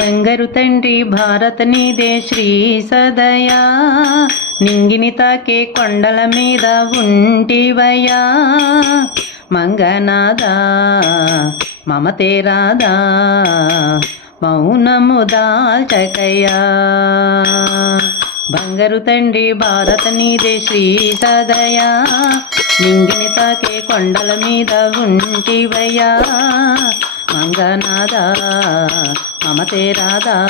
బంగారు తండ్రి భారత నీదే శ్రీ సదయా. నింగిని తాకే కొండల మీద ఉంటివయా. మంగనాదా మమతే రాదా మౌనము దాల్చకయ్యా బంగారు తండ్రి భారత నీదే శ్రీ సదయా. నింగిని తాకే కొండల మీద ఉంటివయా. మంగనాదా మమతే రాధా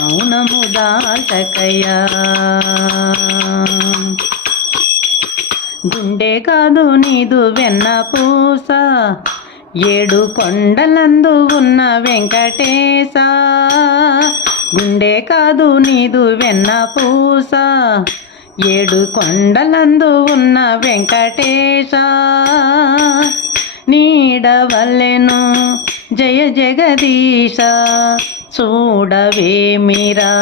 మౌనము దాల్చకయ్యా. గుండె కాదు నీదు వెన్న పూస ఏడు కొండలందు ఉన్న వెంకటేశ. గుండె కాదు నీదు వెన్న పూస ఏడు కొండలందు ఉన్న వెంకటేశ. నీడవల్లెను జయ జగదీశ చూడవేమిరా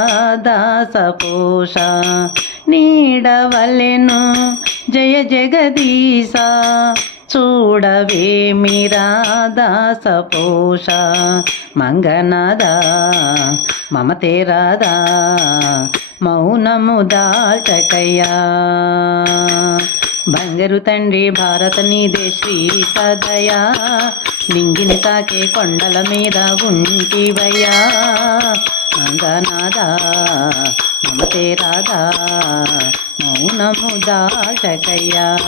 దాసపోష నీడవల్లెను జయ జగదీశ చూడవేమిరా దాసపోష మంగనదా మమతే రాదా మౌనము దాల్చకయ్యా. బంగారు తండ్రి భారత నీదే శ్రీ సదయా. నింగిని తాకే కొండల మీద ఉంటివయ్యా మంగనాదా మమతే రాధా మౌనము దాచకయ్యా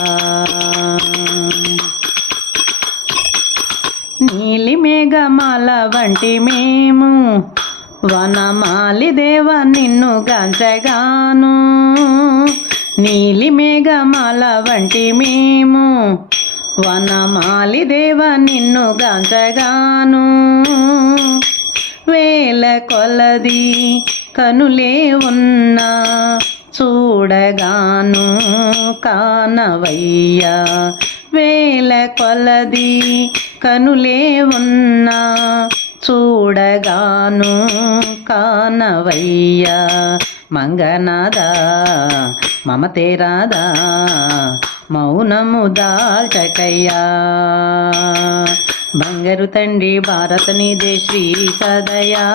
నీలి మేఘమాల వంటి మేము వనమాలి దేవ నిన్ను గాంచగాను. నీలి మేఘమాల వంటి మేము వనమాలి దేవ నిన్ను గాంచగాను. వేల కొలది కనులే ఉన్నా చూడగాను కానవయ్యా. వేల కొలది కనులే ఉన్నా చూడగాను కానవయ్యా. మంగనాదా మమతే రాధా మౌనము దాల్చకయ్యా. బంగారు తండ్రి భారత నీదే శ్రీ సదయా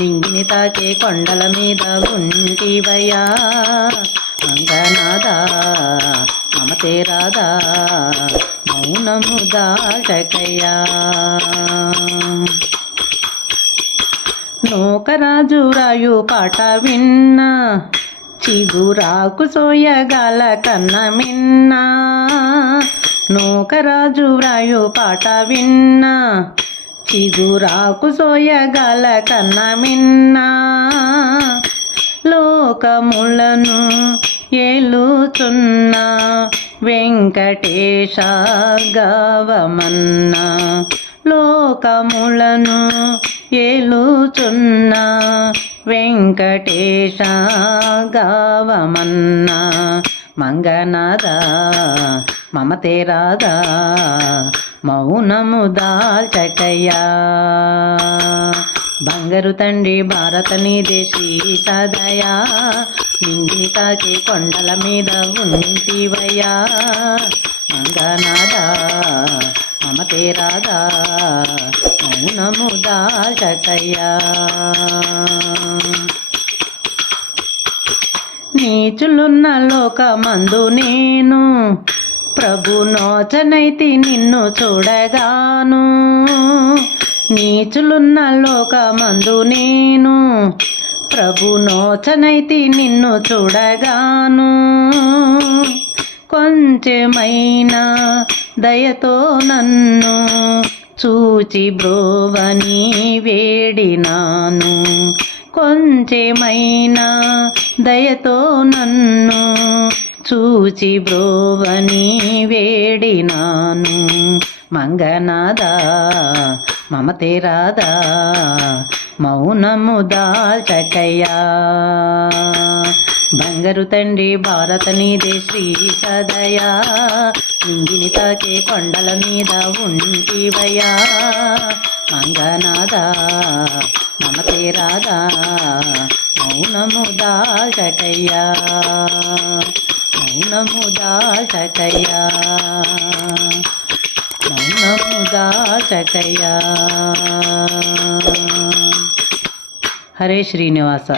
నింగిని తాకే కొండల మీద ఉంటివయా మంగనాదా మమతే రాధా మౌనము దాల్చకయ్యా. నూకరాజు రాయు పాట విన్నా చిగురాకు సోయగాల కన్న మిన్నా. నూకరాజు రాయు పాట విన్నా. చిగురాకు సోయగాల కన్న మిన్నా. లోకములను ఏలుచున్న. వెంకటేశ గవమన్నా లోకములను ఏలుచున్నా. వెంకటేశ గావమన్నా మంగనాదా మమతే రాదా మౌనము దాల్చకయ్యా. బంగారు తండ్రి భారత నీదే సదయా నింగి తాకి కొండల మీద ఉంటివయ్యా మంగనాదా మమతే రాదా మౌనము దాల్చకయ్యా నీచులున్న లోకమందు నేను ప్రభు నోచనైతి నిన్ను చూడగాను. నీచులున్న లోకమందు నేను ప్రభు నోచనైతి నిన్ను చూడగాను. కొంచెమైనా దయతో నన్ను చూచి బ్రోవని వేడినాను. కొంచెమైనా దయతో నన్ను చూచి బ్రోవని వేడినాను. మంగనాదా మమతే రాదా మౌనము దాల్చకయ్యా. బంగారు తండ్రి భారత నీదే శ్రీ సదయా. నింగిని తాకి కొండల మీద ఉంటివయ్యా. మంగనాదా మమతే రాదా మౌనము దాల్చకయ్యా. మౌనము దాల్చకయ్యా. మౌనము దాల్చకయ్యా. హరే శ్రీనివాస.